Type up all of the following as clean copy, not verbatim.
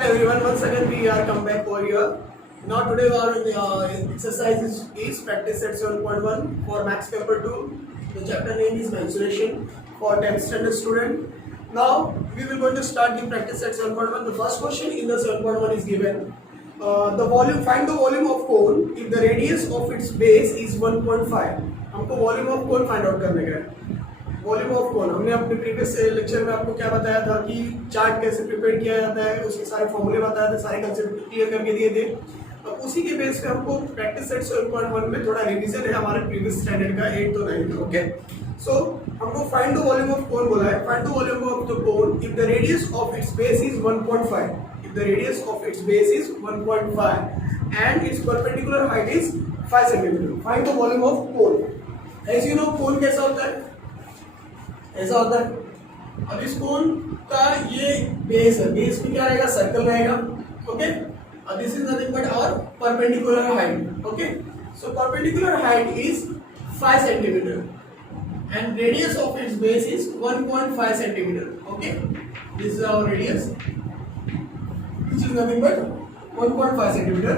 Everyone, once again we are come back over here. Now today our exercise is practice set 7.1 for maths paper 2. The chapter name is mensuration for 10th standard student. Now we will going to start the practice set 7.1. The first question in the 7.1 is given. The volume, find the volume of cone if the radius of its base is 1.5. हमको volume of cone find out करने का है. Volume of कोन हमने अपने previous lecture में आपको क्या बताया था कि चार्ट कैसे प्रिपेयर किया जाता है, उसके सारे फॉर्मूले बताए थे, सारे कंसेप्ट क्लियर करके दिए थे. अब उसी के बेस पे हमको प्रैक्टिस सेट 7.1 में थोड़ा रिवीजन है हमारे प्रीवियस स्टैंडर्ड का 8 तो 9 का. ओके, सो हमको find the volume of cone बोला है. Find the volume of the cone if the radius of its base is 1.5. If the radius of its base is 1.5 and its perpendicular height is 5 centimetre. Find the volume of cone. As you know cone कैसा होता है, ऐसा होता है. अब इस कोन का ये बेस है, बेस में क्या रहेगा, सर्कल रहेगा. ओके, अब this is nothing but our perpendicular height. Okay, so perpendicular height is 5 centimetre and radius of its base is 1.5 centimetre. Okay, this is our radius which is nothing but 1.5 centimeter.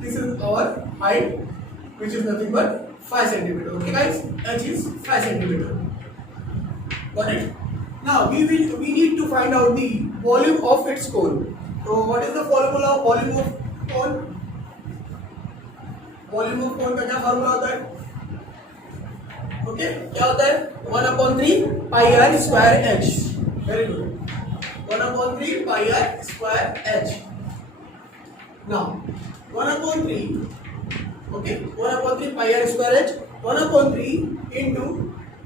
This is our height which is nothing but 5 centimeter. Okay guys, h is 5 centimeter. Got it? Now we need to find out the volume of its cone. So what is the formula of volume of cone? Volume of cone का क्या formula होता है? Okay, क्या होता है? 1/3 pi r square h. Very good. 1/3 pi r square h. Now 1/3. Okay, 1/3 pi r square h. 1/3 into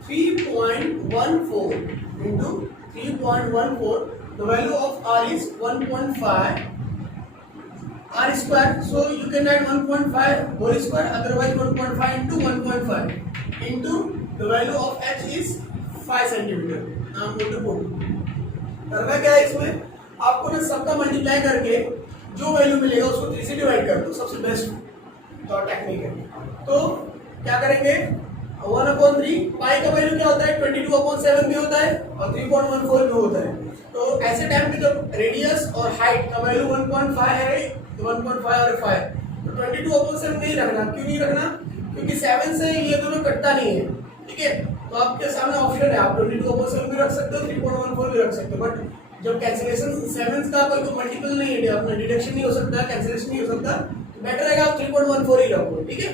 3.14 into 3.14. The value of r is 1.5 r square. So you can write 1.5 whole square. Otherwise 1.5 into 1.5 into the value of h is 5 centimeter. Now I'm going to put. करना क्या है इसमें, आपको ना सबका multiply करके जो value मिलेगा उसको 3 से डिवाइड कर दो. सबसे बेस्ट तो टेक्निक है. तो क्या करेंगे, 1/3 पाई का वैल्यू क्या होता है, 22/7 भी होता है और 3.14 भी होता है. तो ऐसे टाइम पे जब रेडियस और हाइट का वैल्यू 1.5 है, 1.5 और 5, तो 22/7 नहीं रखना. क्यों नहीं रखना, क्योंकि 7 से ये दोनों कटता नहीं है. ठीक है, तो आपके सामने ऑप्शन है, आप 22/7 भी रख सकते हो, 3.14 भी रख सकते हो. बट जब कैंसिलेशन 7 का कोई तो मल्टीपल नहीं है, अपना डिडक्शन नहीं हो सकता, कैंसिलेशन नहीं हो सकता, तो बेटर रहेगा आप 3.14 ही रखो. ठीक है,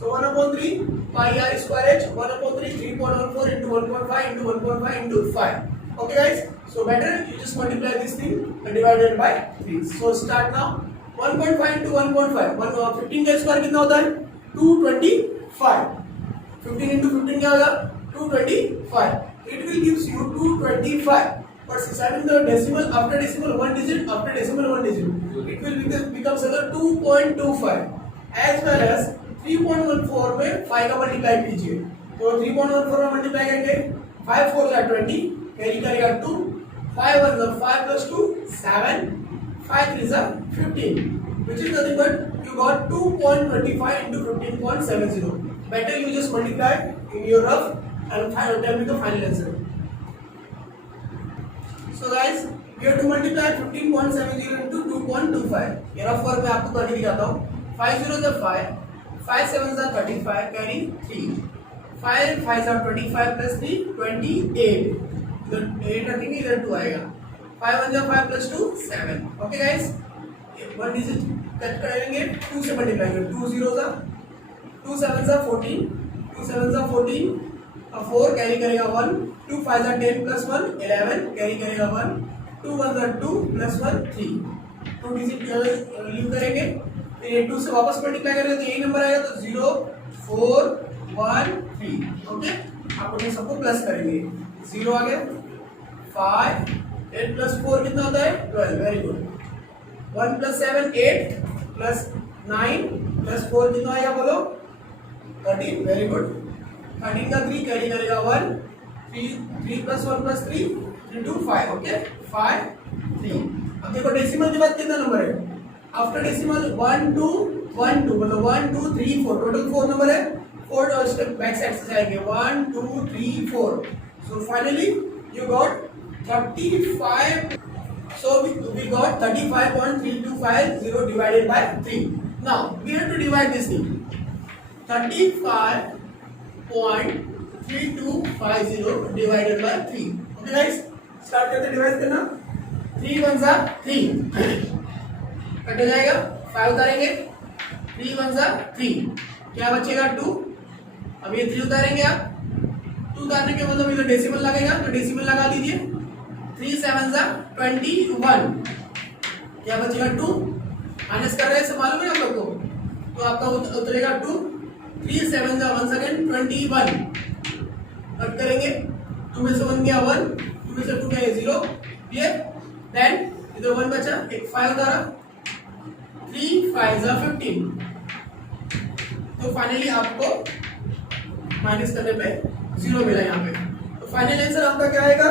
so 1/3 pi r square h, 1/3 3.14 into 1.5 into 1.5 into 5. Okay guys, so better you just multiply this thing and divide it by 3. So start now. 1.5 into 1.5, 15 का स्क्वायर कितना होता है, 225. 15 into 15 क्या होगा, 225. It will gives you 225. But setting the decimal after decimal one digit, after decimal one digit, it will becomes 2.25 as well as 3.14 में 5 का multiply कीजिए. तो 3.14 में मल्टीप्लाई करेंगे, 5 4 जा 20, कैरी करेगा 2, 5 1 जा 5 plus 2 7, 5 3 जा 15, which is nothing but you got 2.25 into 15.70. Better you just multiply in your rough and tell me the final answer. So guys, we have to multiply 15.70 into 2.25. ये rough work में आपको करके दिखाता हूँ. 5 0 जा 5, 5 7 जा 35, carry 3, 5 5 जा 25 plus 3 28. इधर 8 रखेंगे, इधर 2 आएगा. 5 1 जा 5 plus 2 7. Okay guys, one digit cut करेंगे, 2 से मल्टीप्लाई करेंगे. 2 0 जा 2 7 जा 14, 2 7 जा 14, 4 कैरी करेगा 1, 2 5 जा 10 plus 1 11, कैरी करेगा 1, 2 1 जा 2 plus 1 3. 2 डिजिट लीव करेंगे, फिर 2 से वापस मल्टीप्लाई करेंगे तो यही नंबर आएगा. तो 0 4 1 3. ओके, आप उन्हें सबको प्लस करेंगे. 0 आ गया, 5 8 plus 4 कितना होता है, 12. Very good. 1 plus 7 8 plus 9 plus 4 कितना आएगा बोलो, 13. Very good. 13 का 3 कैरी करेगा 1, 3 plus 1 plus 3 into 5. ओके, 5 3. अब देखो डेसिमल के बाद कितना नंबर है, आफ्टर डेसिमल 1 2 1 2, मतलब 1 2 3 4, टोटल 4 नंबर है. 4 और स्टेप बैक साइड से जाएंगे, 1 2 3 4. So finally you got 35 So we got 35.3250 divided by 3. Now we have to divide this thing. 35.3250 divided by 3. Okay guys, start करते डिवाइड करना. 3 1 जा 3 कट हो जाएगा. 5 उतारेंगे. 3 1 जा 3 क्या बचेगा 2. अब ये 3 उतारेंगे आप. 2 उतारने के मतलब इधर डेसिमल लगेगा तो डेसिमल लगा दीजिए. 3 7 जा 21 क्या बचेगा 2. माइनस कर रहे हैं मालूम है आप लोग को. तो आपका उतरेगा 2. 3 7 जा 1 सेकेंड 21 कट करेंगे. 2 में से 1 गया 1. 2 में से 2 गया 0. ये देन इधर 1 बचा. एक 5 उतारा. 3 5 जा 15. तो फाइनली आपको माइनस करने पे 0 मिला यहाँ पे. तो फाइनल आंसर आपका क्या आएगा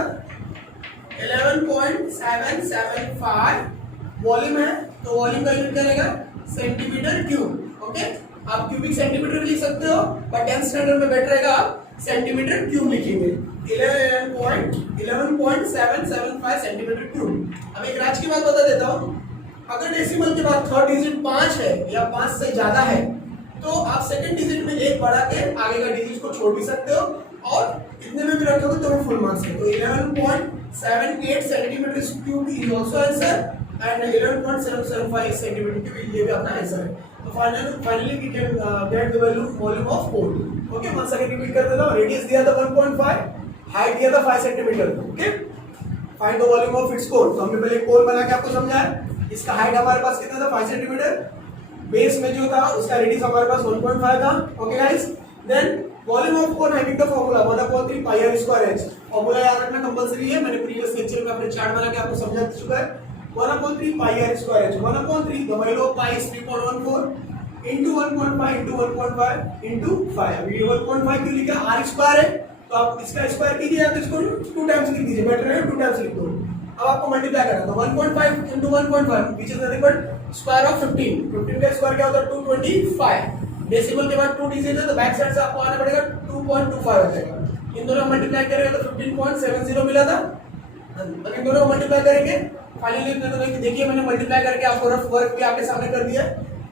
11.775 वॉल्यूम है. तो वॉल्यूम का यूनिट करेगा सेंटीमीटर क्यूब. ओके, आप क्यूबिक सेंटीमीटर लिख सकते हो बट 10th स्टैंडर्ड में बेटर रहेगा आप सेंटीमीटर क्यूब लिखेंगे. 11.775 सेंटीमीटर क्यूब. अब एक राज की बात बता देता हूँ. अगर डेसिमल के बाद थर्ड डिजिट 5 है या 5 से ज्यादा है तो आप सेकंड डिजिट में 1 बढ़ा के आगे का डिजिट को छोड़ भी सकते हो और इतने में भी रखोगे तो फुल मार्क्स है. तो 11.78 centimetre cube is also answer and 11.775 centimetre cube ये भी अपना आंसर है. तो finally we can get the value volume of cone. Okay, once again repeat कर देता हूं. रेडियस दिया था 1.5, हाइट दिया था 5 centimetre. Okay, find the volume of its cone. तो हमने पहले कोन बना के आपको समझाया. इसका हाइट हमारे पास कितना था 5 सेंटीमीटर. बेस में जो था उसका रेडियस हमारे पास 1.5 था. Okay guys, then volume of cone having the formula 1/3 pi r square h. Formula याद रखना कंपलसरी है. मैंने प्रीवियस लेक्चर में अपने चार्ट बना के आपको समझा चुका है. 1/3 pi r square h. 1/3 the value of pi is 3.14 into 1.5 into 1.5 into 5. अभी 1.5 क्यों लिखा r स्क्वायर है तो आप इसका स्क्वायर कीजिए या तो इसको 2 टाइम्स लिख दीजिए. बेटर है 2 टाइम्स लिख दो. अब आपको मल्टीप्लाई करना था 1.5 into 1.5 which is nothing but square of 15. 15 का स्क्वायर क्या होता है 225. डेसिमल के बाद 2 डिजिट है तो बैक साइड से आपको आना पड़ेगा 2.25 आ जाएगा. इन दोनों को मल्टीप्लाई करेंगे तो 15.70 मिला था. अब इन दोनों को मल्टीप्लाई करेंगे. फाइनली देखिए मैंने मल्टीप्लाई करके आपको रफ वर्क भी आपके सामने कर दिया.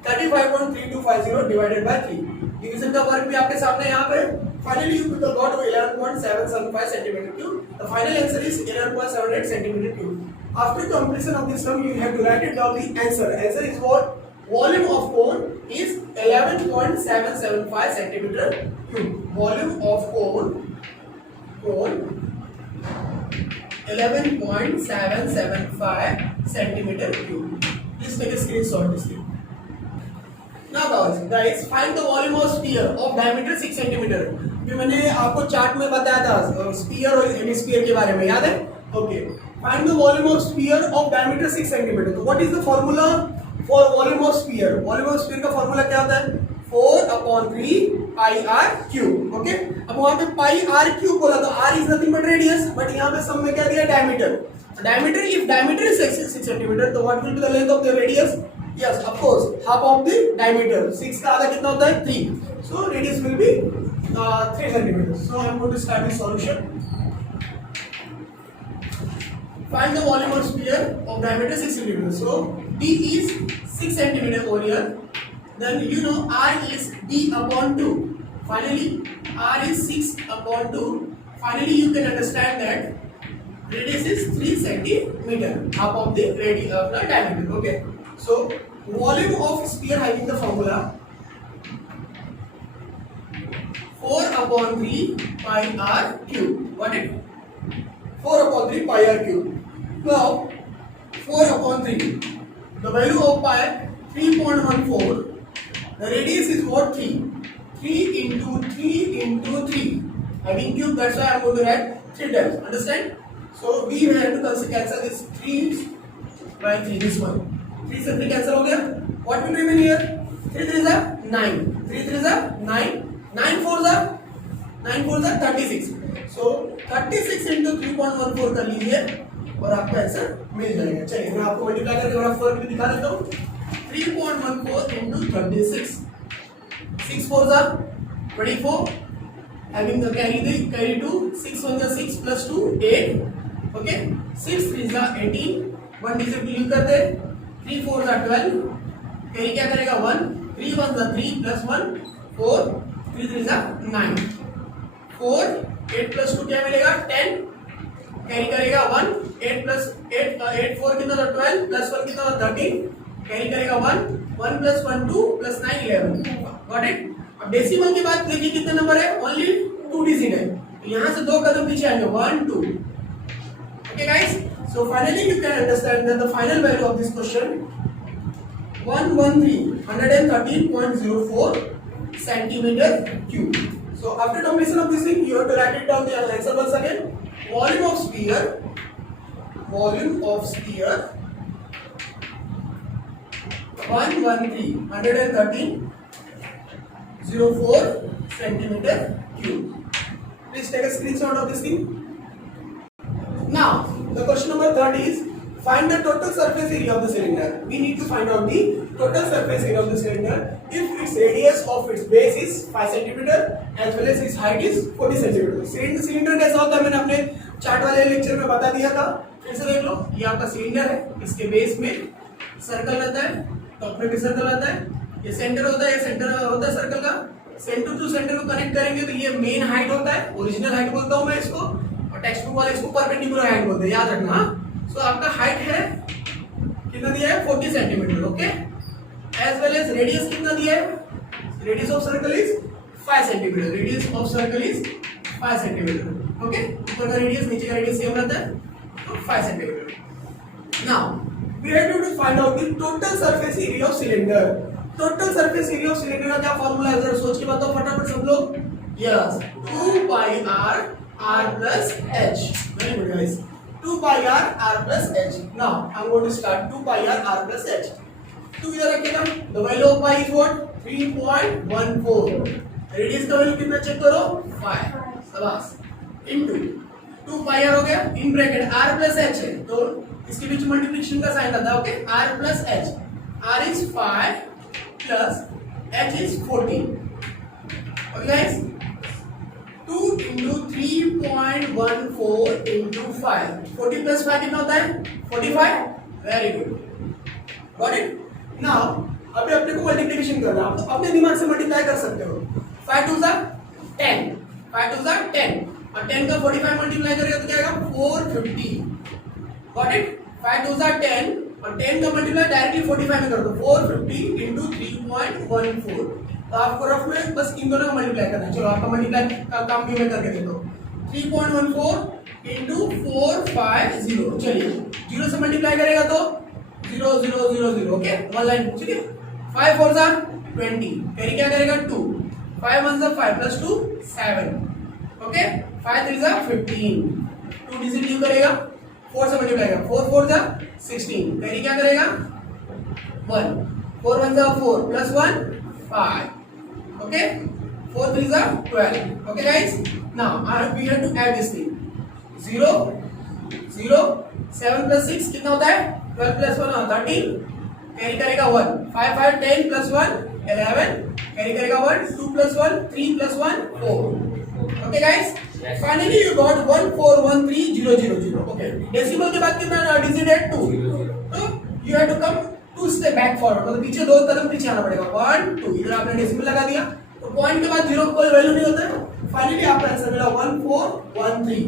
35.3250 डिवाइडेड बाय 3. डिवीजन का वर्क भी आपके सामने यहाँ पे. Finally, you got 11.775 centimeter cube. The final answer is 11.78 centimeter cube. After completion of this sum, you have to write it down the answer. Answer is what? Volume of cone is 11.775 centimeter cube. Volume of cone 11.775 centimeter cube. Please take a screenshot this thing. Now guys, find the volume of sphere of diameter 6 centimeter. भी मैंने आपको chart में बताया था sphere और hemisphere के बारे में, याद है? Okay, find the volume of sphere of diameter 6 centimetre. तो what is the formula for volume of sphere? Volume of sphere का फार्मूला क्या होता है 4/3 पाई r क्यूब. ओके, अब वहां पे पाई r क्यूब बोला तो r is nothing but radius, but यहाँ पे सम में क्या दिया diameter. Diameter if diameter is 6 centimetre तो what will be the length of the radius? Yes, of course, half of the diameter. 6 का आधा कितना होता है 3. So radius will be 3 centimeters. So I am going to start the solution. Find the volume of sphere of diameter 6 centimeters. So D is 6 centimeter over here. Then you know R is D upon 2. Finally, R is 6/2. Finally, you can understand that radius is 3 centimeter, half of the diameter. Okay. So volume of sphere having the formula 4/3 pi r cube. Got it? 4/3 pi r cube. Now 4/3. The value of pi 3.14. The radius is what 3. 3 into 3 into 3. Having cube, that's why I am going to write 3 times. Understand? So we have to cancel this 3 by 3. This one. 3 से 3 cancel हो गया. What will remain here? 3 3s are 9. 3 3s are 9. 9 4s are 36. So 36 into 3.14 कर लीजिए और आपका answer मिल जाएगा. चलिए मैं आपको मल्टीप्लाई करके और फर्क भी दिखा देता हूँ. 3.14 into 36. 6 4s are 24. Having the carry 2. 6 1s are 6 plus 2 8. Okay. 6 3s are 18. 1 digit leave करते, 3 4 जा 12, कैरी क्या करेगा 1, 3 1 जा 3 प्लस 1 4, 3 3 जा 9, 4 8 प्लस 2 क्या मिलेगा 10, कैरी करेगा 1, 8 प्लस 8 8 4 कितना था 12 प्लस 1 कितना था 13, कैरी करेगा 1 1 प्लस 1 2 प्लस 9 11, गॉट इट। अब डेसिमल की बात देखिए कितने नंबर है, ओनली 2 डिजिट है, तो यहाँ से 2 कदम पीछे आएंगे 1 2। Okay guys, so finally you can understand that the final value of this question 113.04 centimeter cube. So after completion of this thing you have to write it down the answer once again. Volume of sphere 113.04 centimeter cube. Please take a screenshot of this thing. Now the question number 3 is find the total surface area of the cylinder. We need to find out the total surface area of the cylinder if its radius of its base is 5 cm as well as its height is 40 cm. Cylinder कैसा होता है मैंने अपने chart वाले lecture में बता दिया था, फिर से देख लो। ये आपका सिलेंडर है, इसके बेस में सर्कल रहता है, टॉप में भी सर्कल रहता है, ये सेंटर होता है, ये सेंटर होता है सर्कल का, सेंटर टू सेंटर को कनेक्ट करेंगे तो ये मेन हाइट होता है, ओरिजिनल हाइट बोलता हूँ मैं इसको, और टेक्स्ट बुक वाले इसको परपेंडिकुलर हाइट बोलते हैं, याद रखना। सो आपका हाइट है कितना दिया है 40 centimetre, okay, as well as radius कितना दिया है, radius of circle is 5 centimetre, radius of circle is 5 centimetre, okay, ऊपर का रेडियस नीचे का रेडियस सेम रहता है, तो 5 centimetre. Now we have to find out the total surface area of cylinder. Total surface area of cylinder का क्या formula है, जरा सोच के बताओ फटाफट सब लोग। Yes, 2 pi r r plus h. Very good guys. 2 pi r plus h. Now I'm going to start 2 pi r plus h. 2 इधर रखिएगा, the value of pi is what 3.14. Radius का वैल्यू कितना चेक करो 5, शाबाश, into 2 pi r हो गया, in bracket r plus h है तो इसके बीच मल्टीप्लिकेशन का साइन आता है, okay, r plus h, r is 5 plus h is 14. Okay guys, 2 into 3.14 into 5, 40 plus 5 कितना होता है 45, very good, got it. Now अभी अपने को मल्टीप्लिकेशन करना है, आप अपने दिमाग से मल्टीप्लाई कर सकते हो, 5 2 जा 10, 5 2 जा 10 और 10 का 45 मल्टीप्लाई करेगा तो क्या आएगा 450, गॉट इट। 5 2 जा 10 और 10 का मल्टीप्लाई डायरेक्टली 45 में कर दो, 450 into 3.14, तो आपको रफ में बस इन दोनों का मल्टीप्लाई करना है। चलो आपका मल्टीप्लाई का काम भी मैं करके देता हूँ, 3.14 into 450, चलिए 0 से मल्टीप्लाई करेगा तो 0 0 0 0, ओके, वन लाइन, ठीक है। 5 4 जा 20, कैरी क्या करेगा 2, 5 1 जा 5 plus 2 7, ओके, 5 3 जा 15, 2 डिजिट लीव करेगा, 4 से मल्टीप्लाई करेगा, 4 4 जा 16, कैरी क्या करेगा 1, 4 1 जा 4 plus 1 5, okay, 4 3 are 12, okay guys. Now we have to add this thing, 0 0 7 plus 6 कितना होता है 12 plus 1 13, कैरी करेगा 1, 5 5 10 plus 1 11, कैरी करेगा 1, 2 plus 1 3 plus 1 4, okay guys. Finally you got 1413000, okay, decimal के बाद कितना डिजिट है 2, तो you have to come 2 step back forward, मतलब पीछे 2 कदम पीछे आना पड़ेगा, 1 2, इधर आपने डेसिमल लगा दिया तो पॉइंट के बाद 0 कोई वैल्यू नहीं होता है। फाइनली आपका आंसर मिला 1413।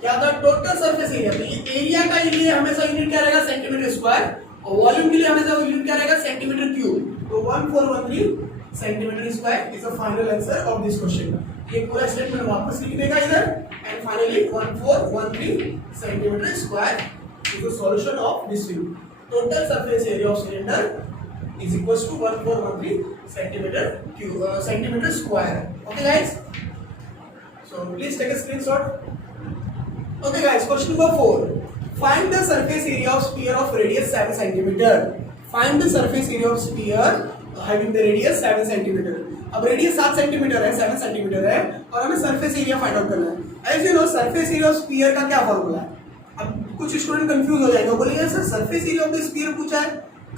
क्या था टोटल सरफेस एरिया, तो ये एरिया का लिए हमेशा यूनिट क्या रहेगा सेंटीमीटर स्क्वायर और वॉल्यूम के लिए हमेशा यूनिट क्या रहेगा सेंटीमीटर क्यूब, तो 1413 centimetre square is the final answer of this question. ये पूरा स्टेटमेंट वापस लिख देगा इधर and finally 1413 centimetre square is the solution of this film. Total surface area of cylinder is equals to 1413 centimeter square. Okay guys, so please take a screenshot. Okay guys, question number 4, find the surface area of sphere of radius 7 centimeter. Find the surface area of sphere having the radius 7 centimeter. अब radius 7 centimetre है, 7 centimetre है और हमें surface area find out करना है। As you know surface area of sphere का क्या formula है, अब कुछ स्टूडेंट कंफ्यूज हो जाएगा, बोलेंगे sir surface area of the sphere पूछा है,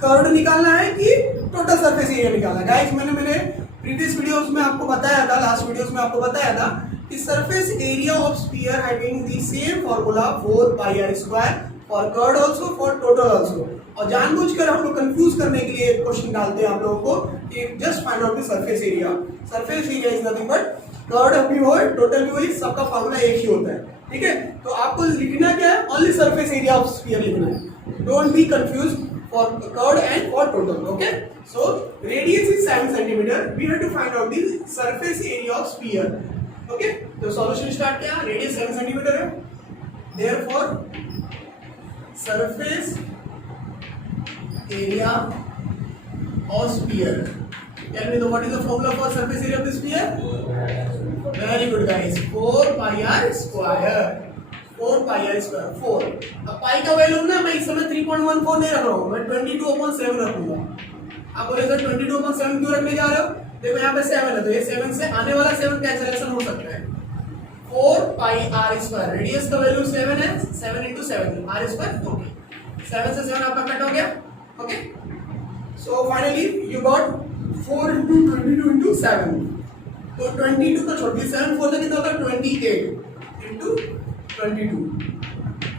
कर्व्ड निकालना है कि टोटल सरफेस एरिया निकालना है। गाइस मैंने प्रीवियस वीडियोस में आपको बताया था, लास्ट वीडियोस में आपको बताया था कि surface area of sphere having the same formula 4 pi r square for curved also, for total also. और जानबूझकर हम लोग कंफ्यूज करने के लिए क्वेश्चन डालते हैं आप लोगों को कि just find out the surface area. Surface area is nothing but curved भी हो टोटल भी हो, सबका फॉर्मूला एक ही होता है, ठीक है। तो आपको लिखना क्या है, only surface area of sphere लिखना है, don't be confuse for curd and for total. Okay, so radius is 7 centimeter. We have to find out the surface area of sphere. Okay, तो solution start किया, radius 7 centimeter है, therefore surface area of sphere. Tell me, what is the formula for surface area of the sphere? Very good guys, 4 pi r square. 4 pi r square 4। अब पाई का value ना मैं इस समय 3.14 नहीं रख रहा हूँ, मैं 22/7 रखूंगा। आप बोले सर 22/7 क्यों रखने जा रहे हो? देखो यहाँ पे 7 है, तो ये 7 से आने वाला 7 कैंसिलेशन हो सकता है। 4 pi r square, रेडियस का वैल्यू 7 है, 7 into 7 r square 40। 7 से 7 आपका कट हो गया। Okay, so finally you got 4 into 22 into 7। तो 22 तो छोड़ दी, 7 4 से कितना होता है 28 into 22।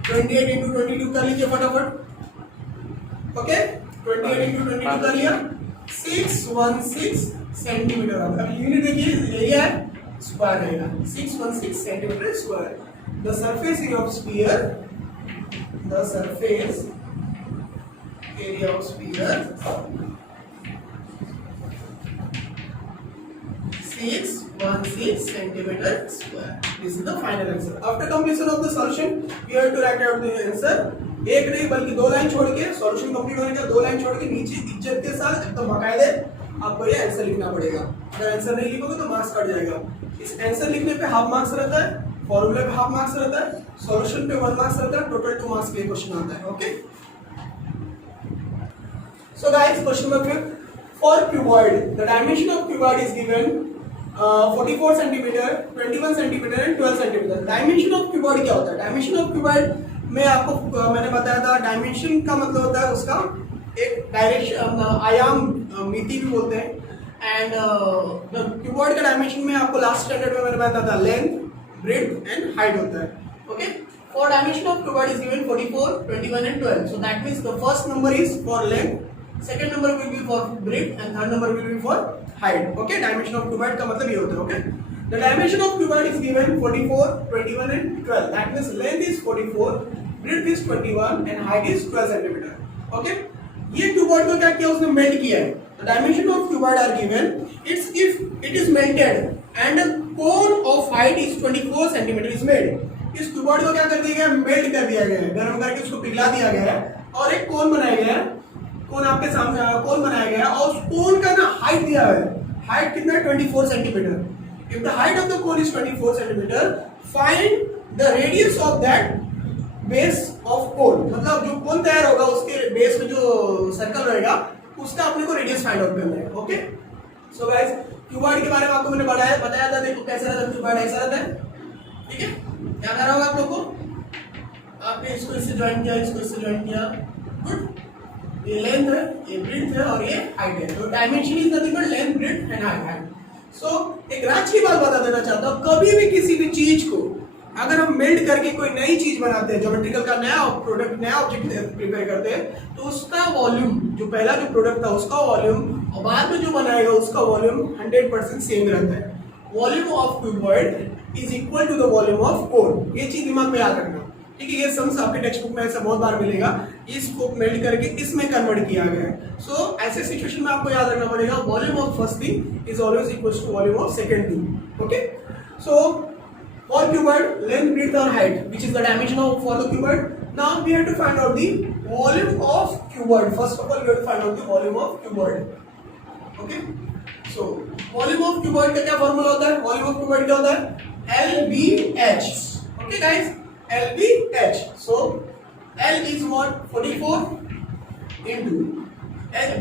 28 into 22 कर लीजिए फटाफट। ओके, 28 into 22 कर लिया, 616 सेंटीमीटर। अब यूनिट देखिए, एरिया है, स्क्वायर रहेगा, 616 centimetre square. The surface area of sphere, the surface area of sphere 616 centimeter square. This is the final answer. After completion of the solution, we have to write out the answer. एक नहीं बल्कि 2 line छोड़ के, solution complete होने के 2 line छोड़ के नीचे इज्जत के साथ एकदम बकायदे आपको ये आंसर लिखना पड़ेगा। अगर आंसर नहीं लिखोगे तो मार्क्स कट जाएगा। इस आंसर लिखने पे हाफ मार्क्स रहता है, फॉर्मूले पे हाफ मार्क्स रहता है, सॉल्यूशन पे 1 मार्क्स रहता है, टोटल 2 मार्क्स के क्वेश्चन आता है। Okay, so guys, question number 5, for cuboid the dimension of cuboid is given 44 centimetre, 21 centimetre and 12 centimetre. Dimension of cuboid क्या होता है? डायमेंशन ऑफ क्यूबॉइड में आपको मैंने बताया था, डायमेंशन का मतलब होता है उसका एक डायरेक्शन, आयाम, मिति भी बोलते हैं। एंड क्यूबॉइड का डायमेंशन में आपको लास्ट स्टैंडर्ड में मैंने बताया था लेंथ, ब्रेड्थ एंड हाइट होता है। Okay, for dimension of cuboid is given 44, 21 and 12। So that means the first number is for length, second number will be for breadth and third number will be for height. Okay, dimension of cuboid का मतलब ये होता है। Okay, the dimension of cuboid is given 44, 21 and 12. That means length is 44, breadth is 21 and height is 12 centimeter. Okay, ये cuboid को क्या किया, उसने मेल्ट किया है। The dimension of cuboid are given. It's if it is melted and a cone of height is 24 centimeter is made. इस cuboid को क्या कर दिया गया, मेल्ट कर दिया गया है, गर्म करके उसको पिघला दिया गया है और एक कोन बनाया गया है। कोन आपके सामने कोन बनाया गया है और उस कोन का ना हाइट दिया है। हाइट कितना है? 24 centimetre. If the height of the cone is 24 centimetre, find the radius of that base of cone. मतलब जो कोन तैयार होगा उसके बेस में जो सर्कल रहेगा उसका अपने को रेडियस फाइंड आउट करना है। ओके, सो गाइस, क्यूबॉइड के बारे में आपको मैंने बताया था। देखो कैसा रहता है क्यूबॉइड, ऐसा रहता है, ठीक है। क्या कर रहा होगा आप लोग को, आपने इसको इससे ज्वाइन किया, इसको इससे ज्वाइन किया, गुड। ये लेंथ है, ये ब्रेड्थ है और ये हाइट है। तो dimension is nothing but length, breadth and height. So एक राज की बात बता देना चाहता हूँ, कभी भी किसी भी चीज को अगर हम मेल्ट करके कोई नई चीज बनाते हैं, ज्योमेट्रिकल का नया प्रोडक्ट, नया ऑब्जेक्ट प्रिपेयर करते हैं, तो उसका वॉल्यूम, जो पहला जो प्रोडक्ट था उसका वॉल्यूम और बाद में जो बनाएगा उसका वॉल्यूम 100% सेम रहता है। Volume of cuboid is equal to the volume of cone. ये चीज दिमाग में याद रखना, ठीक है। ये सम्स आपके टेक्स्ट बुक में ऐसा बहुत बार मिलेगा। इसको मेल्ट करके इसमें कन्वर्ट किया गया है। सो ऐसे सिचुएशन में आपको याद रखना पड़ेगा, volume of first thing is always equal to volume of second thing. Okay, so for cuboid, length, breadth or height, which is the dimension of for the cuboid. Now we have to find out the volume of cuboid. First of all, we have to find out the volume of cuboid. Okay, so volume of cuboid का क्या formula होता है? Volume of cuboid क्या होता है? LBH. Okay guys, LBH. So L is what? 44 into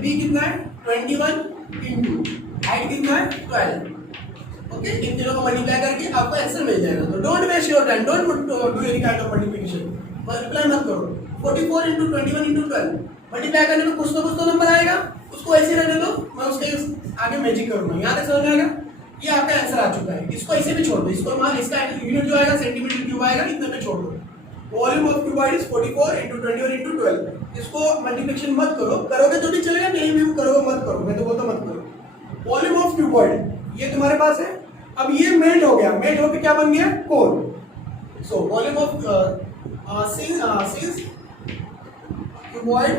B कितना है? 21 into height कितना है? 12. ओके, इन तीनों को मल्टीप्लाई करके आपको आंसर मिल जाएगा। तो don't waste your time, don't do any kind of multiplication, multiply मत करो। 44 into 21 into 12 मल्टीप्लाई करने में कुछ तो नंबर आएगा, उसको ऐसे रहने दो, मैं उसके आगे मैजिक करूंगा। यहाँ तक समझ में आएगा? ये आपका आंसर आ चुका है। इसको ऐसे भी छोड़ दो, इसको मान इसका यूनिट जो आएगा सेंटीमीटर क्यूब आएगा, इतने में छोड़ दो। Volume of cuboid is 44 into 21 into 12। इसको मल्टीप्लिकेशन मत करो, करोगे तो भी चलेगा, नहीं भी करोगे मत करो, मैं तो बोलता मत करो। वॉल्यूम ऑफ क्यूबॉइड ये तुम्हारे पास है। अब ये मेल्ट हो गया, मेल्ट होकर क्या बन गया? Cone. So volume of since cuboid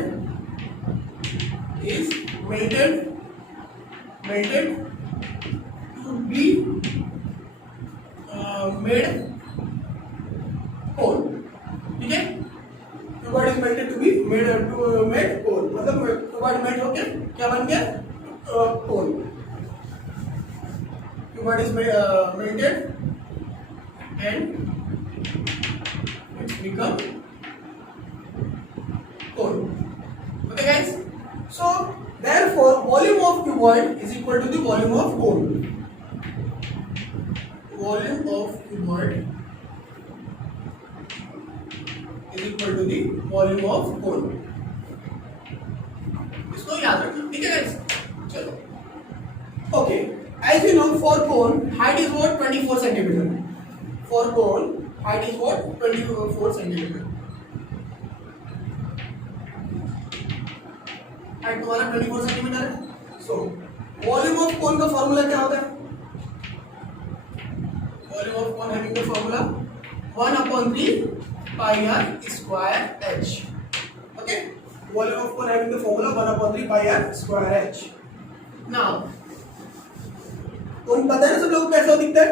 is melted to be made cone, ठीक है? cuboid is melted to be made cone, मतलब cuboid मेल्ट होके क्या बन गया? cone। cuboid is melted and it's become cone। Okay guys, so therefore volume of cuboid is equal to the volume of cone। volume of cuboid is equal to the volume of cone। इसको याद रखना, ठीक है guys? चलो, okay, as you know for cone height is what? 24 centimeter। for cone height is what? 24 centimeter। Height तुम्हारा 24 centimetre है। So volume of कोन का formula क्या होता है? Volume of cone having the formula 1/3 pi r square h. Okay, volume of cone having the formula 1/3 pi r square h. Now cone पता है ना सब लोगों को कैसा दिखता है?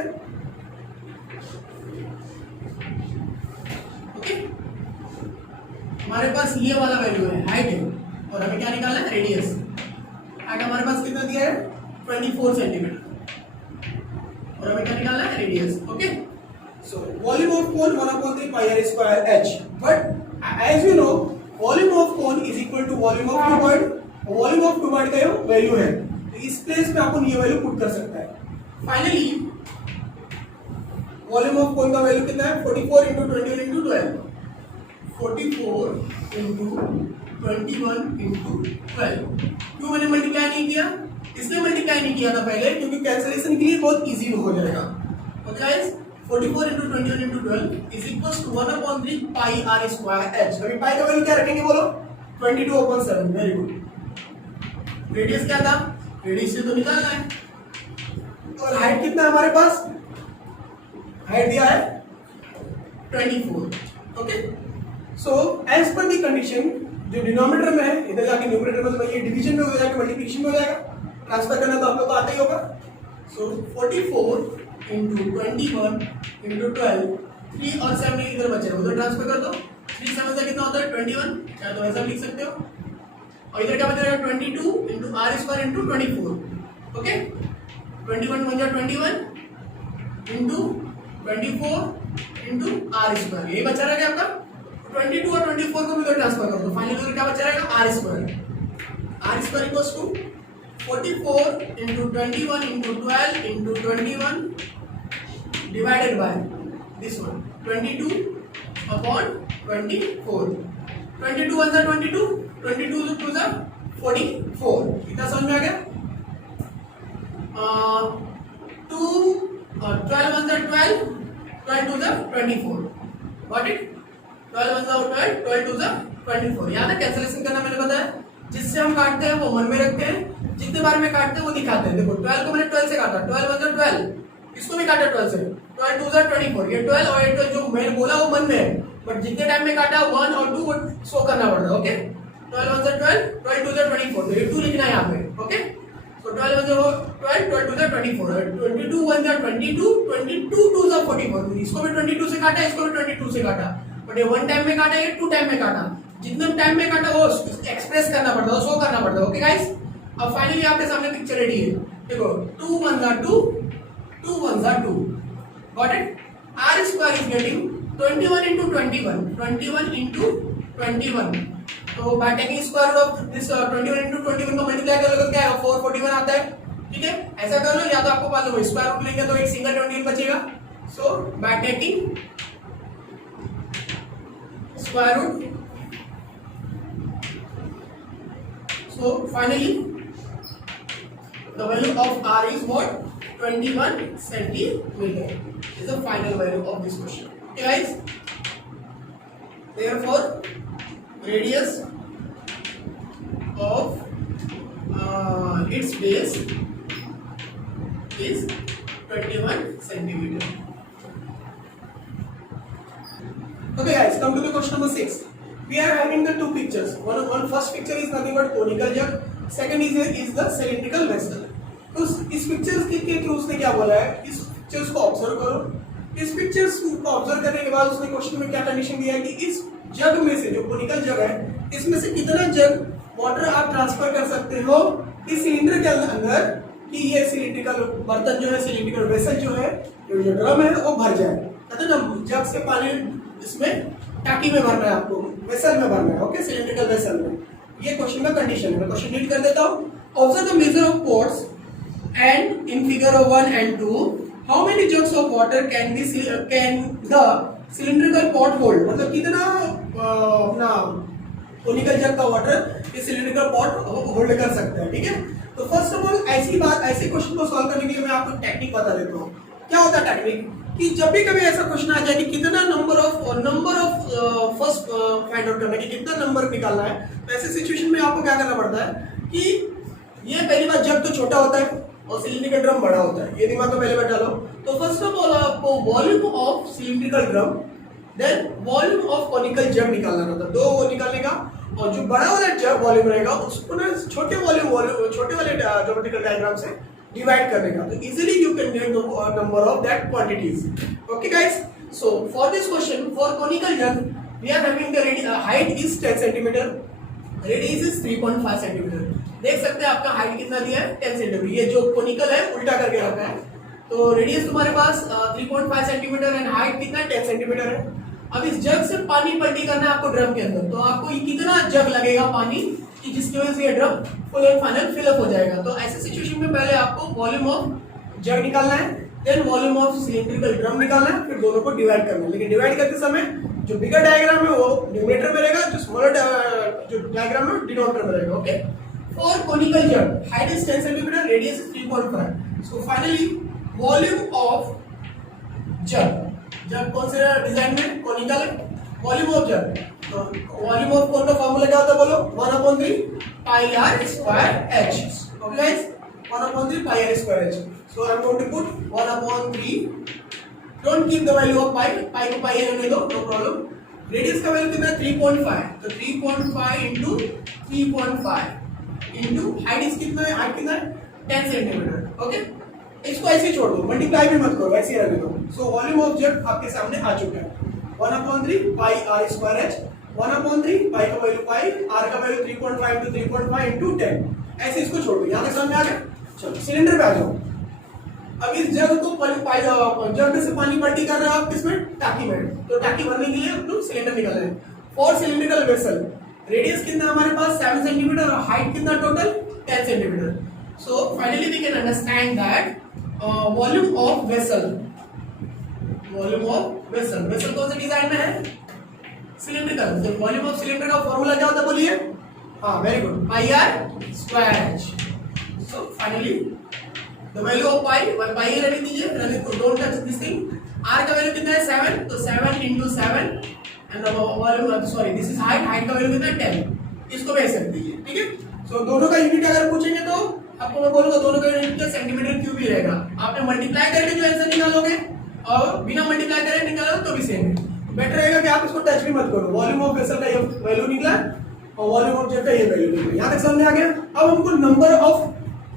ओके, हमारे पास ये वाला वैल्यू है, हाइट है, और हमें क्या निकालना है? रेडियस। हाइट हमारे पास कितना दिया है? 24 सेंटीमीटर, और हमें क्या निकालना है? Radius. Okay, so volume of cone 1/3 pi r square h. But as you know volume of cone is equal to volume of cuboid. Volume of cuboid का ये वैल्यू है, तो इस प्लेस पे अपन ये वैल्यू पुट कर सकता है। फाइनली वॉल्यूम ऑफ कोन का वैल्यू कितना है? 44 into 21 into 12। 44 into 21 into 12। क्यों मैंने मल्टीप्लाई नहीं किया? इसलिए मल्टीप्लाई नहीं किया था पहले क्योंकि कैंसलेशन के लिए बहुत इजी हो जाएगा। Okay guys, 44 into 21 into 12 is equals to 1/3 pi r square h. अभी पाई का वैल्यू क्या रखेंगे बोलो? 22/7। Very good. रेडियस क्या था? रेडियस से तो निकालना है। और हाइट कितना है हमारे पास? हाइट दिया है 24। ओके, सो एज पर दी कंडीशन जो डिनोमिनेटर में है इधर जाके न्यूमरेटर में, मतलब ये डिवीजन में हो जाएगा, मल्टीप्लिकेशन में हो जाएगा। ट्रांसफर करना तो आप लोग को आता ही होगा। सो 44 into 21 into 12, 3 और 7 इधर बचे, उधर ट्रांसफर कर दो। 3 7 से कितना होता है? 21। क्या तो ऐसा लिख सकते हो। और इधर क्या बचेगा? 22 into r square into 24। Okay, 21 बन जाए 21 into 24 into r स्क्वायर। यही बचा रहेगा आपका। 22 और 24 को भी उधर ट्रांसफर कर दो। फाइनली उधर क्या बचा रहेगा? r square. r square equals to 44 into 21 into 12 into 21 divided by this one 22 upon 24। 22 1 22, 22 2 44। कितना समझ में आ गया? 2 12 1 12, 12 2 24। Got it? 12 1 12, 12 2 24। याद है कैंसिलेशन करना मैंने बताया? जिससे हम काटते हैं वो मन में रखते हैं, जितने बार में काटते हैं वो दिखाते हैं। देखो 12 को मैंने 12 से काटा, 12 1 12, इसको भी काटा 12 से, 12 2 24। ये 12 और ये 12 जो मैंने बोला वो मन में है, बट जितने टाइम में काटा 1 और 2 वो शो करना पड़ता है। ओके, 12 1 12, 12 2 24, तो ये 2 लिखना है यहाँ पे। ओके, तो 12 1 12, 12 2 24, 22 1 22, 22 2 44। इसको भी 22 से काटा, इसको भी 22 से काटा, बट ये 1 टाइम में काटा, ये 2 टाइम में काटा। जितने टाइम में काटा वो एक्सप्रेस करना पड़ता है, शो करना पड़ता है। ओके गाइस, अब फाइनली आपके सामने पिक्चर रेडी है। देखो 2 1 2, 2 1 2। Got it? r square is getting 21 into 21, 21 into 21। तो by taking square root of this 21 into 21 को मल्टीप्लाई कर लो क्या आएगा? 441 आता है। ठीक है, ऐसा कर लो, या तो आपको मालूम है स्क्वायर रूट लेंगे तो एक सिंगल 21 बचेगा। So by taking square root, so finally the value of r is what? 21 centimeter is the final value of this question. Okay guys, therefore radius of its base is 21 centimeter. Okay guys, come to the question number 6. We are having the two pictures. One first picture is nothing but conical jug, second is the cylindrical vessel. तो इस pictures के through उसने क्या बोला है, इस pictures को observe करो. इस पिक्चर्स को ऑब्जर्व करने के बाद उसने क्वेश्चन में क्या कंडीशन दिया है कि इस जग में से, जो कोनिकल जग है, इसमें से कितना जग वाटर आप ट्रांसफर कर सकते हो इस सिलेंडर के अंदर कि ये सिलिंड्रिकल बर्तन जो है, सिलिंड्रिकल वेसल जो है, जो ड्रम है वो भर जाए. कहते हैं ना, जग से पानी इसमें टाकी में भरना है आपको, वेसल में भरना है. ओके, सिलिंड्रिकल वेसल में. ये क्वेश्चन का कंडीशन है. मैं क्वेश्चन रीड कर देता हूँ. Observe the measure of ports and in figure of 1 and 2 how many jugs of water can the cylindrical pot hold. मतलब कितना अपना कोनिकल जग का वाटर ये सिलिंड्रिकल पॉट होल्ड कर सकता है. ठीक है, तो फर्स्ट ऑफ ऑल ऐसे क्वेश्चन को सॉल्व करने के लिए मैं आपको टेक्निक बता देता हूँ. क्या होता है टेक्निक कि जब भी कभी ऐसा क्वेश्चन आ जाए कि कितना number of first find out करना है कि कितना नंबर निकालना है, तो ऐसे सिचुएशन में आपको क्या करना पड़ता है कि ये पहली बार जग तो छोटा होता है और सिलिंड्रिकल ड्रम बड़ा होता है. ये दिमाग में पहले बैठा लो. तो फर्स्ट ऑफ ऑल आपको volume of cylindrical drum then volume of conical jug निकालना रहता है. दो वो निकालने का, और जो बड़ा वाला जग वॉल्यूम रहेगा उसको ना छोटे वाले ज्योमेट्रिकल डायग्राम से डिवाइड करने का. तो easily you can get the number of that quantities. Okay guys, so for this question for conical jug we are having the height is 10 centimetre, radius is 3.5 centimetre. देख सकते हैं आपका height कितना दिया है, 10 सेंटीमीटर. ये जो कोनिकल है उल्टा करके रखा है. तो रेडियस तुम्हारे पास 3.5 सेंटीमीटर एंड हाइट कितना है, 10 सेंटीमीटर है. अब इस जग से पानी पलटी करना है आपको ड्रम के अंदर. तो आपको ये कितना जग लगेगा पानी कि जिसकी वजह से ये drum full and final fill up हो जाएगा. तो ऐसे सिचुएशन में पहले आपको वॉल्यूम ऑफ जग निकालना है, then volume of cylindrical drum निकालना है, फिर दोनों को डिवाइड करना है. लेकिन डिवाइड करते समय जो बिगर डायग्राम है वो न्यूमरेटर में रहेगा, जो स्मॉलर जो डायग्राम है डिनोमिनेटर में रहेगा. Okay, for conical jug height is 10 cm, radius is 3.5. so finally volume of jug कौन से डिजाइन में कोनिकल है, वॉल्यूम ऑफ जग. तो वॉल्यूम ऑफ कौन का फार्मूला क्या होता है बोलो, 1/3 pi r square h. Okay guys, 1/3 pi r square h. so I am going to put 1/3. don't keep the value of pi को pi रहने दो, no problem. रेडियस का वैल्यू कितना है, 3.5. तो 3.5 into 3.5 इंटू हाइट इस कितना है, हाइट कितना है 10 सेंटीमीटर. ओके, इसको ऐसे ही छोड़ दो, मल्टीप्लाई भी मत करो, ऐसे ही रहने दो. सो वॉल्यूम ऑफ जग आपके सामने आ चुका है. 1/3 पाई r स्क्वायर h. 1/3 पाई का वैल्यू पाई, r का वैल्यू 3.5 into 3.5 into 10. ऐसे इसको छोड़ दो. यहाँ तक समझ में आ गया. चलो सिलेंडर पे आ जाओ. अब इस जग को जग में से पानी पलटी कर रहे हो आप किसमें, टाकी में. तो टाकी भरने के लिए आपको सिलेंडर निकालना है. फॉर सिलिंड्रिकल वेसल रेडियस कितना हमारे पास 7 सेंटीमीटर और हाइट कितना total 10 centimetre. So finally we can understand that volume of vessel vessel कौन से डिजाइन में है, सिलिंड्रिकल. तो वॉल्यूम ऑफ सिलेंडर का फॉर्मूला क्या होता है बोलिए. हाँ, very good, pi r square h. So finally the value of pi रहने दीजिए, don't touch this thing. r का वैल्यू कितना है 7, तो 7 into 7 and the volume sorry this is height का वैल्यू कितना है 10. इसको भी ऐसे रख दीजिए. ठीक है, सो दोनों का यूनिट अगर पूछेंगे तो आपको मैं बोलूंगा दोनों का यूनिट सेंटीमीटर क्यूब ही रहेगा. आपने मल्टीप्लाई करके जो आंसर निकालोगे और बिना मल्टीप्लाई करे निकालोगे तो भी सेम है. बेटर रहेगा कि आप इसको टच भी मत करो. वॉल्यूम ऑफ वेसल का ये वैल्यू निकला और वॉल्यूम ऑफ जग का ये वैल्यू निकला. यहाँ तक समझ में आ गया. अब हमको number of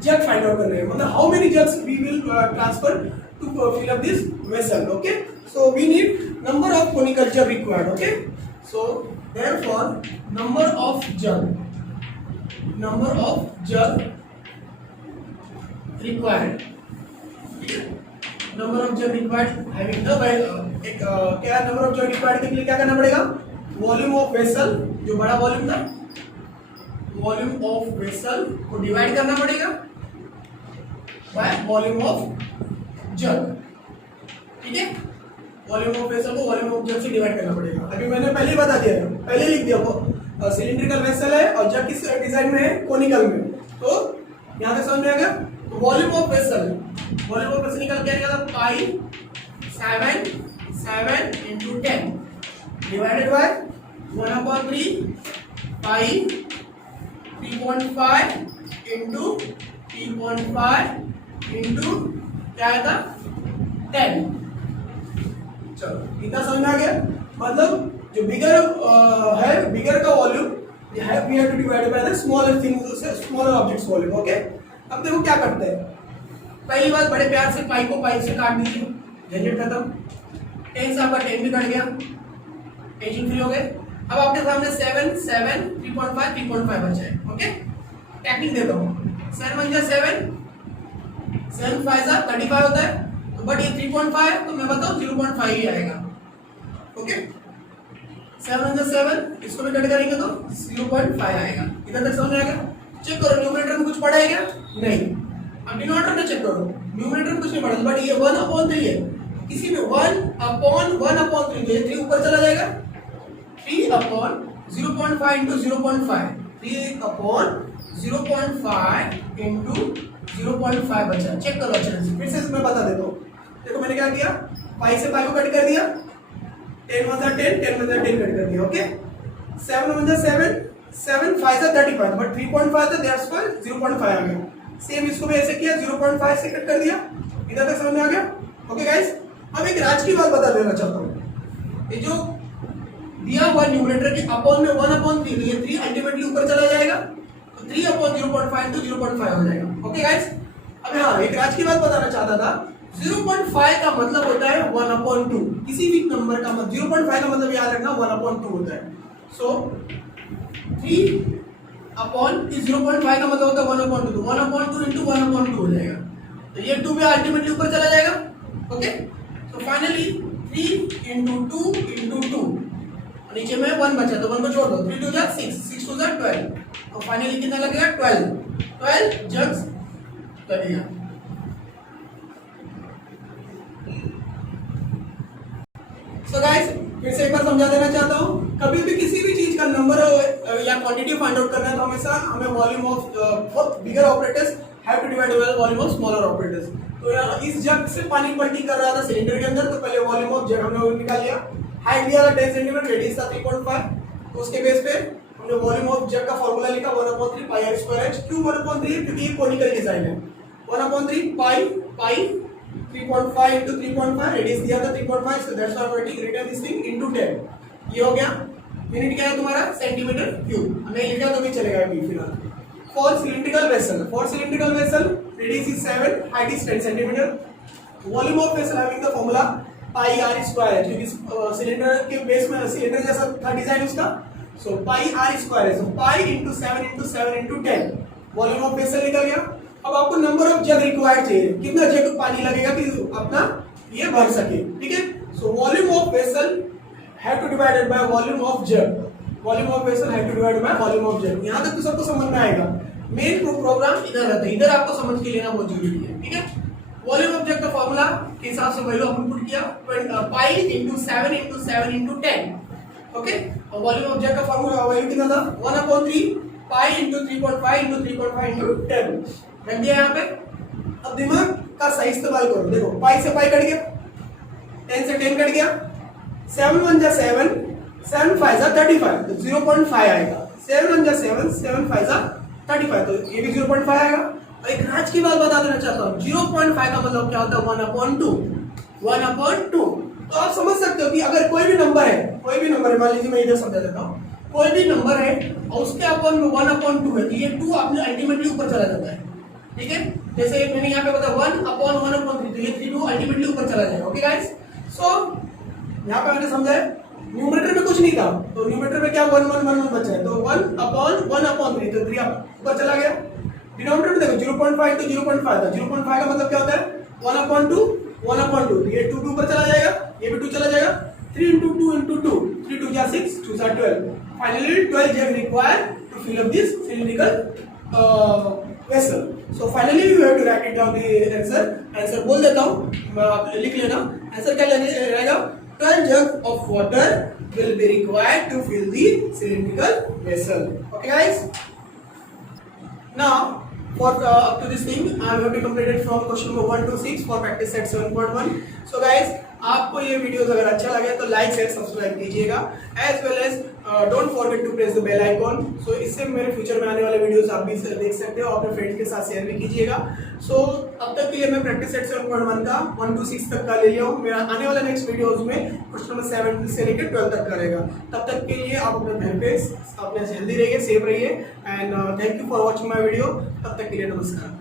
jug find out करना है, मतलब how many jugs we will transfer to fill up this vessel. Okay, so we need number of conical jug required. Okay, so therefore number of jug required. number of jug required having the क्या number of jug required के लिए क्या करना पड़ेगा, volume of vessel जो बड़ा volume था, volume of vessel को डिवाइड करना पड़ेगा बाय वॉल्यूम ऑफ जग. ठीक है, वॉल्यूम ऑफ वेसल को वॉल्यूम ऑफ जग से डिवाइड करना पड़ेगा. अभी मैंने पहले ही बता दिया, पहले लिख दिया. वो सिलिंड्रिकल वेसल है और जग किस डिजाइन में है, कोनिकल में. तो यहाँ तक समझ में आएगा. वॉल्यूम ऑफ वेसल निकल के आएगा पाई 7 into 10 divided by 1/3 pi 3.5 into 3.5 into क्या आएगा 10। चलो इतना समझ में आ गया। मतलब जो बिगर है, बिगर का volume we have to divide by the smaller things, smaller objects volume। Okay, अब देखो क्या करते हैं। पहली बात, बड़े प्यार से पाई को पाई से काट दीजिए, झंझट खत्म। 10 से आपका 10 भी कट गया, टेंशन फ्री हो गए। अब आपके सामने 7 3.5 3.5 बचा है। ओके, टेक्निक देता हूँ। 7 1 जा 7 7 5 जा 35 होता है, तो बट ये 3.5 तो मैं बताऊँ 0.5 ही आएगा। ओके, 7 1 जा 7, इसको भी कट करेंगे तो 0.5 आएगा। इधर तक समझ आएगा। चेक करो न्यूमरेटर में कुछ पढ़ा है क्या? नहीं। अब डिनोमिनेटर में चेक करो, न्यूमरेटर में कुछ नहीं पढ़ा, बट ये 1/3 है। किसी में 1/3 तो ये 3 ऊपर चला जाएगा। 3/0.5 इंटू 0.5, 3/0.5 इंटू 0.5 बचा। चेक करो अच्छे से, फिर से मैं बता देता हूँ। देखो मैंने क्या किया, पाई से पाई को कट कर दिया, 10 1 जा 10 10 1 जा 10 कट कर दिया। ओके, 7 1 जा 7 7 5 जा 35, बट 3.5 था, दैट्स व्हाई 0.5 आ गया। सेम इसको भी ऐसे किया, 0.5 से कट कर दिया। इधर तक समझ में आ गया। ओके गाइस, अब एक राज की बात बता देना चाहता हूँ। ये जो दिया हुआ न्यूमरेटर के अपॉन में 1/3, तो ये 3 अल्टीमेटली ऊपर चला जाएगा, तो 3/0.5 इंटू 0.5 हो जाएगा। ओके गाइस, अब हाँ एक राज की बात बताना चाहता था। 0.5 का मतलब होता है 1/2। किसी भी नंबर का मतलब 0.5 का मतलब याद रखना 1/2 होता है। सो 0.5 का मतलब होता है 1/2, तो 1/2 इंटू 1/2 हो जाएगा, तो ये 2 भी अल्टीमेटली ऊपर चला जाएगा। ओके, तो फाइनली 3 इंटू 2 इंटू 2, नीचे में 1 बचा, तो 1 को छोड़ दो, 3 2 जा 6 6 2 जा 12, तो फाइनली कितना लगेगा 12 जग्स लगेगा। सो गाइस, फिर से एक बार समझा देना चाहता हूँ, कभी भी किसी भी चीज का नंबर या क्वांटिटी फाइंड आउट करना है तो हमेशा हमें volume of bigger operators have to divide by volume of smaller operators. तो यहाँ इस जग से पानी पलटी कर रहा था सिलेंडर के अंदर, तो पहले वॉल्यूम ऑफ जग हमने निकाल लिया। हाइट दिया था 10 सेंटीमीटर, रेडियस था 3.5, तो उसके बेस पे हमने वॉल्यूम ऑफ जग का फॉर्मूला लिखा 1/3 पाई r स्क्वायर h। क्यों 1/3 है? क्योंकि ये कोनिकल डिजाइन है। 1/3 पाई 3.5 into 3.5, रेडियस दिया था 3.5, so that's why I'm written this thing into 10। ये हो गया। यूनिट क्या है तुम्हारा? Centimetre cube. नहीं लिखा तो भी चलेगा अभी फिलहाल। For cylindrical vessel radius is 7, height is 10 centimetre. Volume of vessel having the formula pi r square, क्योंकि सिलेंडर के बेस में सिलेंडर जैसा था डिजाइन उसका, सो पाई r स्क्वायर है, सो पाई into 7 into 7 into 10, volume of vessel निकल गया। अब आपको नंबर ऑफ जग रिक्वायर्ड चाहिए, कितना जग पानी लगेगा कि अपना ये भर सके। ठीक है, so volume of vessel have to divided by volume of jug, volume of vessel have to divided by volume of jug. यहां तक तो सबको समझ में आएगा। मेन प्रोग्राम इधर रहता है, इधर आपको समझ के लेना बहुत जरूरी है। ठीक है, वॉल्यूम ऑफ जग का फॉर्मूला के हिसाब से वैल्यू अपन पुट किया, पाई into 7 into 7 into 10। ओके, और वॉल्यूम ऑफ जग का फॉर्मूला वैल्यू कितना था? 1/3 पाई into 3.5 into 3.5 into 10 रख दिया यहाँ पे। अब दिमाग का सही इस्तेमाल करो। देखो पाई से पाई कट गया, 10 से 10 कट गया, 7 1 जा 7 7 5 जा 35, तो 0.5 आएगा। 7 1 जा 7 7 5 जा 35, तो ये भी 0.5 आएगा। और एक राज की बात बता देना चाहता हूँ, 0.5 का मतलब क्या होता है? 1/2। तो आप समझ सकते हो कि अगर कोई भी नंबर है, मान लीजिए मैं इधर समझा देता हूँ, कोई भी नंबर है और उसके अपॉन में 1/2 है, तो ये 2 आपने अल्टीमेटली ऊपर चला जाता है। ठीक है, जैसे मैंने यहाँ पे बताया 1/1/3, तो ये 3 अल्टीमेटली ऊपर चला जाएगा। ओके गाइस, सो यहाँ पे मैंने समझाया न्यूमरेटर में कुछ नहीं था, तो न्यूमरेटर में क्या 1 1 1 1 बचा है, तो 1/1/3, तो 3 ऊपर चला गया। डिनोमिनेटर में देखो 0.5 तो 0.5 था, 0.5 का मतलब क्या होता है? 1/2, ये 2 ऊपर चला जाएगा, ये भी 2 चला जाएगा। 3 into 2 into 2, 3 2 जा 6 2 जा 12, finally 12 jug required to fill up this cylindrical vessel। So finally you have to write it down the answer बोल देता हूँ, आप लिख लेना। आंसर क्या रहेगा? 12 jug of water will be required to fill the cylindrical vessel। Okay guys, now for up to this thing I have to completed from question number 1 to 6 for practice set 7.1। So guys, आपको ये videos अगर अच्छा लगे तो like share subscribe कीजिएगा, as well as don't forget to press the bell icon. So इससे मेरे future में आने वाले वीडियोस आप भी देख सकते हो, अपने फ्रेंड्स के साथ शेयर भी कीजिएगा। सो अब तक के लिए मैं प्रैक्टिस सेट 7.1 का 1 to 6 तक का ले लिया हूँ। मेरा आने वाला नेक्स्ट वीडियोस में क्वेश्चन नंबर 7 से लेकर 12 तक का रहेगा। तब तक के लिए आप अपने घर पे अपने हेल्दी रहिए, सेफ रहिए and thank you for watching my video. तब तक के लिए नमस्कार।